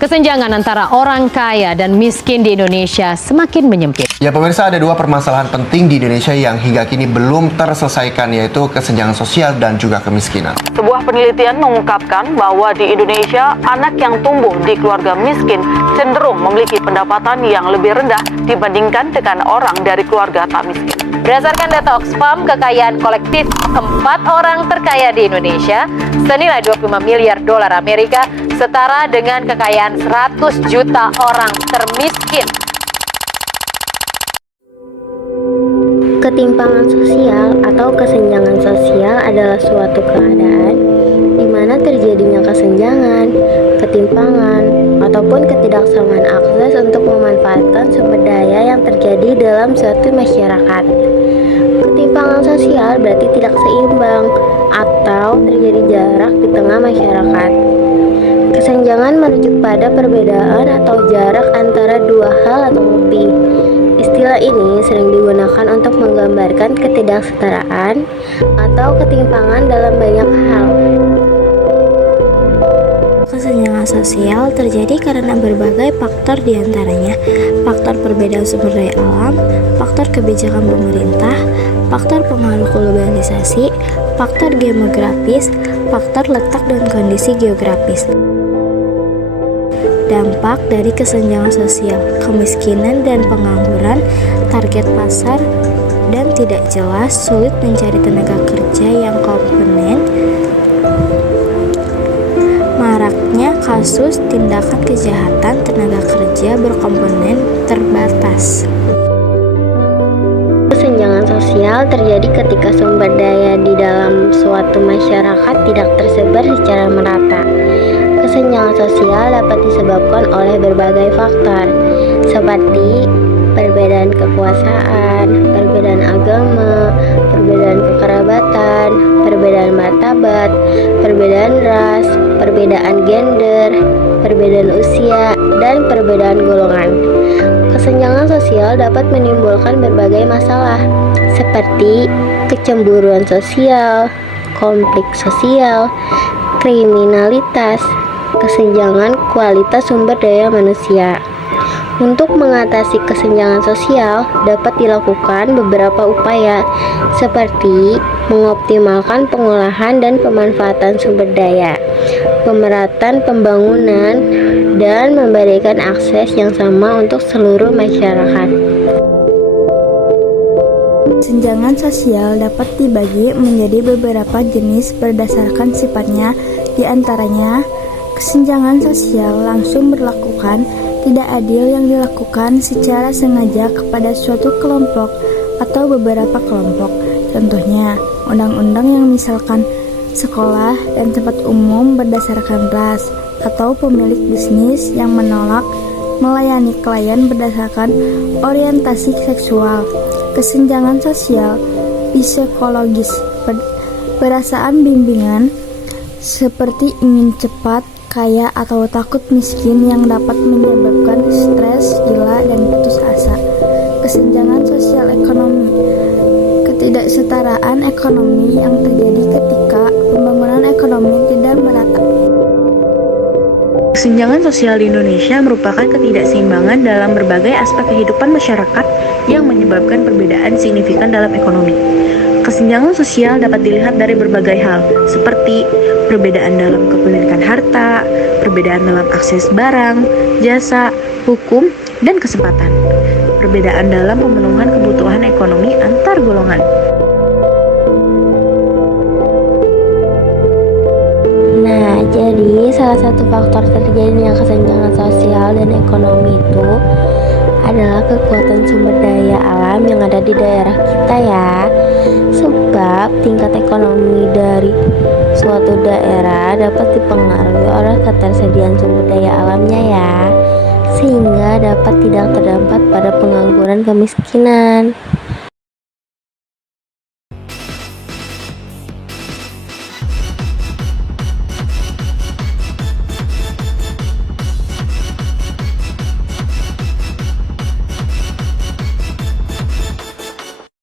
Kesenjangan antara orang kaya dan miskin di Indonesia semakin menyempit. Ya pemirsa, ada dua permasalahan penting di Indonesia yang hingga kini belum terselesaikan, yaitu kesenjangan sosial dan juga kemiskinan. Sebuah penelitian mengungkapkan bahwa di Indonesia, anak yang tumbuh di keluarga miskin cenderung memiliki pendapatan yang lebih rendah dibandingkan dengan orang dari keluarga tak miskin. Berdasarkan data Oxfam, kekayaan kolektif 4 orang terkaya di Indonesia senilai 25 miliar dolar Amerika setara dengan kekayaan 100 juta orang termiskin. Ketimpangan sosial atau kesenjangan sosial adalah suatu keadaan di mana terjadinya kesenjangan, ketimpangan, ataupun ketidaksamaan akses untuk memanfaatkan sumber daya yang terjadi dalam suatu masyarakat. Ketimpangan sosial berarti tidak seimbang atau terjadi jarak di tengah masyarakat. Kesenjangan merujuk pada perbedaan atau jarak antara dua hal atau lebih. Istilah ini sering digunakan untuk menggambarkan ketidaksetaraan atau ketimpangan dalam banyak hal. Kesenjangan sosial terjadi karena berbagai faktor, diantaranya faktor perbedaan sumber daya alam, faktor kebijakan pemerintah, faktor pengaruh globalisasi, faktor demografis, faktor letak dan kondisi geografis. Dampak dari kesenjangan sosial, kemiskinan dan pengangguran, target pasar dan tidak jelas, sulit mencari tenaga kerja yang kompeten, maraknya kasus tindakan kejahatan tenaga kerja berkomponen terbatas. Kesenjangan sosial terjadi ketika sumber daya di dalam suatu masyarakat tidak tersebar secara merata. Kesenjangan sosial dapat disebabkan oleh berbagai faktor, seperti perbedaan kekuasaan, perbedaan agama, perbedaan kekerabatan, perbedaan martabat, perbedaan ras, perbedaan gender, perbedaan usia, dan perbedaan golongan. Kesenjangan sosial dapat menimbulkan berbagai masalah, seperti kecemburuan sosial, konflik sosial, kriminalitas, kesenjangan kualitas sumber daya manusia. Untuk mengatasi kesenjangan sosial, dapat dilakukan beberapa upaya, seperti mengoptimalkan pengolahan dan pemanfaatan sumber daya, pemerataan pembangunan, dan memberikan akses yang sama untuk seluruh masyarakat. Kesenjangan sosial dapat dibagi menjadi beberapa jenis berdasarkan sifatnya, di antaranya kesenjangan sosial langsung berlakukan, tidak adil yang dilakukan secara sengaja kepada suatu kelompok atau beberapa kelompok. Contohnya, undang-undang yang misalkan sekolah dan tempat umum berdasarkan ras, atau pemilik bisnis yang menolak melayani klien berdasarkan orientasi seksual. Kesenjangan sosial psikologis, perasaan bimbingan seperti ingin cepat kaya atau takut miskin yang dapat menyebabkan stres, gila, dan putus asa. Kesenjangan sosial ekonomi, ketidaksetaraan ekonomi yang terjadi ketika pembangunan ekonomi tidak merata. Kesenjangan sosial di Indonesia merupakan ketidakseimbangan dalam berbagai aspek kehidupan masyarakat yang menyebabkan perbedaan signifikan dalam ekonomi. Kesenjangan sosial dapat dilihat dari berbagai hal, seperti perbedaan dalam kepemilikan harta, perbedaan dalam akses barang, jasa, hukum, dan kesempatan, perbedaan dalam pemenuhan kebutuhan ekonomi antar golongan. Nah, jadi salah satu faktor terjadinya kesenjangan sosial dan ekonomi itu adalah kekuatan sumber daya alam yang ada di daerah kita ya. Sebab tingkat ekonomi dari suatu daerah dapat dipengaruhi oleh ketersediaan sumber daya alamnya ya, sehingga dapat tidak terdampak pada pengangguran kemiskinan.